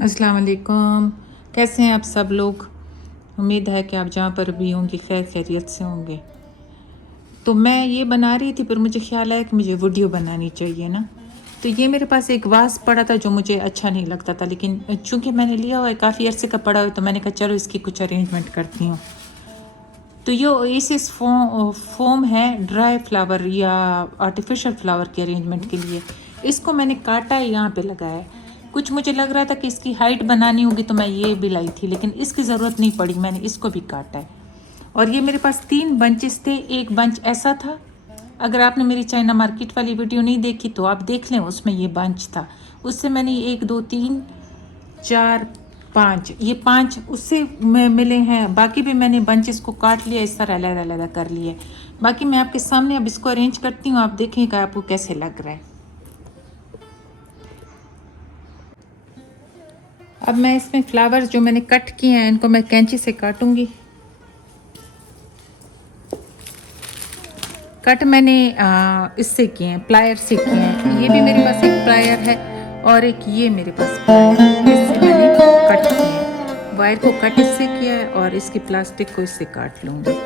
अस्सलाम वालेकुम। कैसे हैं आप सब लोग? उम्मीद है कि आप जहाँ पर भी होंगे खैर खैरियत से होंगे। तो मैं ये बना रही थी, पर मुझे ख्याल आया कि मुझे वीडियो बनानी चाहिए ना। तो ये मेरे पास एक वास पड़ा था जो मुझे अच्छा नहीं लगता था, लेकिन चूँकि मैंने लिया हुआ है काफ़ी अरसे का पड़ा हुआ है, तो मैंने कहा चलो इसकी कुछ अरेंजमेंट करती हूँ। तो ये ओएसिस फोम है ड्राई फ्लावर या आर्टिफिशियल फ्लावर के अरेंजमेंट के लिए। इसको मैंने काटा है, यहाँ पे लगाया है। कुछ मुझे लग रहा था कि इसकी हाइट बनानी होगी तो मैं ये भी लाई थी, लेकिन इसकी ज़रूरत नहीं पड़ी, मैंने इसको भी काटा है। और ये मेरे पास 3 बंचेस थे। एक बंच ऐसा था, अगर आपने मेरी चाइना मार्केट वाली वीडियो नहीं देखी तो आप देख लें, उसमें ये बंच था। उससे मैंने 1 2 3 4 5 ये 5 उससे मिले हैं। बाकी भी मैंने बंचेस को काट लिया, इस तरह अलग अलग कर लिए। बाकी मैं आपके सामने अब इसको अरेंज करती हूँ, आप देखेंगे आपको कैसे लग रहा है। अब मैं इसमें फ्लावर्स जो मैंने कट किए हैं इनको मैं कैंची से काटूंगी। कट मैंने इससे किए हैं, प्लायर से किए हैं। ये भी मेरे पास एक प्लायर है और एक ये मेरे पास प्लायर है, इससे मैंने कट किए हैं। वायर को कट इससे किया है और इसकी प्लास्टिक को इससे काट लूँगी।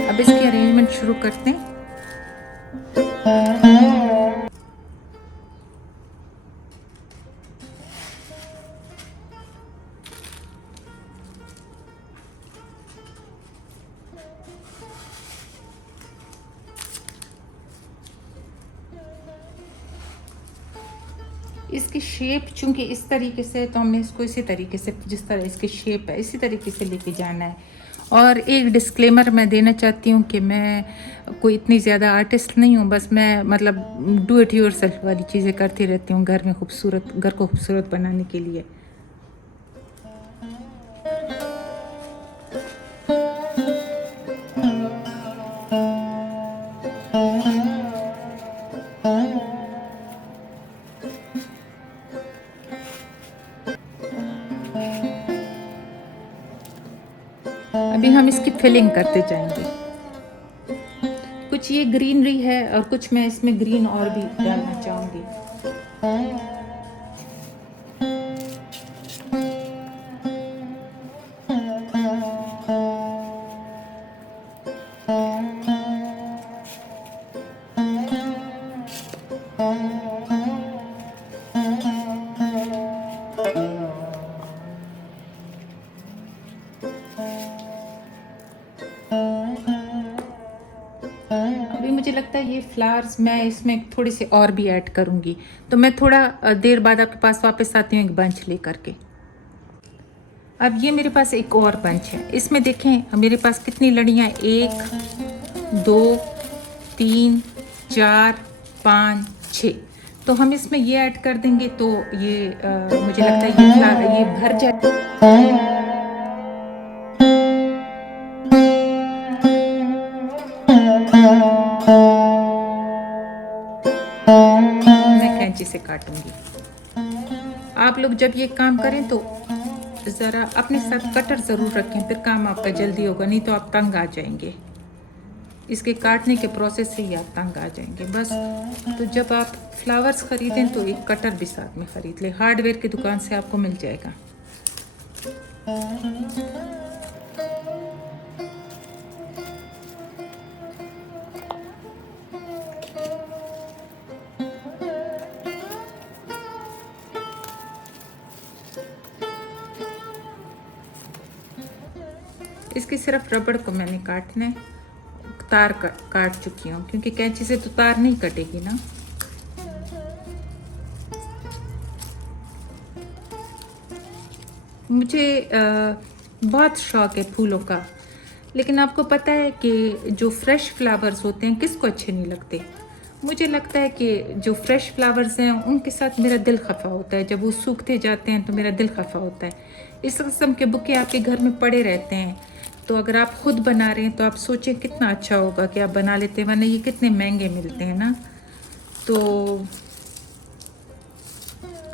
अब इसकी अरेंजमेंट शुरू करते हैं। इसकी शेप चूँकि इस तरीके से, तो हमने इसको इसी तरीके से, जिस तरह इसकी शेप है इसी तरीके से लेके जाना है। और एक डिस्क्लेमर मैं देना चाहती हूँ कि मैं कोई इतनी ज़्यादा आर्टिस्ट नहीं हूँ, बस मैं मतलब डू इट योर सेल्फ वाली चीज़ें करती रहती हूँ घर में खूबसूरत, घर को खूबसूरत बनाने के लिए। अभी हम इसकी फिलिंग करते जाएंगे। कुछ ये ग्रीनरी है और कुछ मैं इसमें ग्रीन और भी डालना चाहूँगी। अभी मुझे लगता है ये फ्लावर्स मैं इसमें थोड़ी सी और भी ऐड करूँगी, तो मैं थोड़ा देर बाद आपके पास वापस आती हूँ एक बंच लेकर के। अब ये मेरे पास एक और बंच है, इसमें देखें मेरे पास कितनी लड़ियाँ, 1 2 3 4 5 6। तो हम इसमें ये ऐड कर देंगे तो ये मुझे लगता है ये भर जाए। मैं कैंची से काटूंगी। आप लोग जब ये काम करें तो ज़रा अपने साथ कटर ज़रूर रखें, फिर काम आपका जल्दी होगा, नहीं तो आप तंग आ जाएंगे। इसके काटने के प्रोसेस से ही आप तंग आ जाएंगे बस। तो जब आप फ्लावर्स ख़रीदें तो एक कटर भी साथ में ख़रीद लें, हार्डवेयर की दुकान से आपको मिल जाएगा। इसकी सिर्फ रबड़ को मैंने काटना है, तार काट चुकी हूँ क्योंकि कैंची से तो तार नहीं कटेगी ना। मुझे बहुत शौक है फूलों का, लेकिन आपको पता है कि जो फ्रेश फ्लावर्स होते हैं किसको अच्छे नहीं लगते। मुझे लगता है कि जो फ्रेश फ्लावर्स हैं उनके साथ मेरा दिल खफा होता है, जब वो सूखते जाते हैं तो मेरा दिल खफा होता है। इस किस्म के बुके आपके घर में पड़े रहते हैं, तो अगर आप ख़ुद बना रहे हैं तो आप सोचें कितना अच्छा होगा कि आप बना लेते हैं, वरना ये कितने महंगे मिलते हैं ना। तो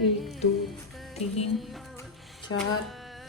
1 2 3 4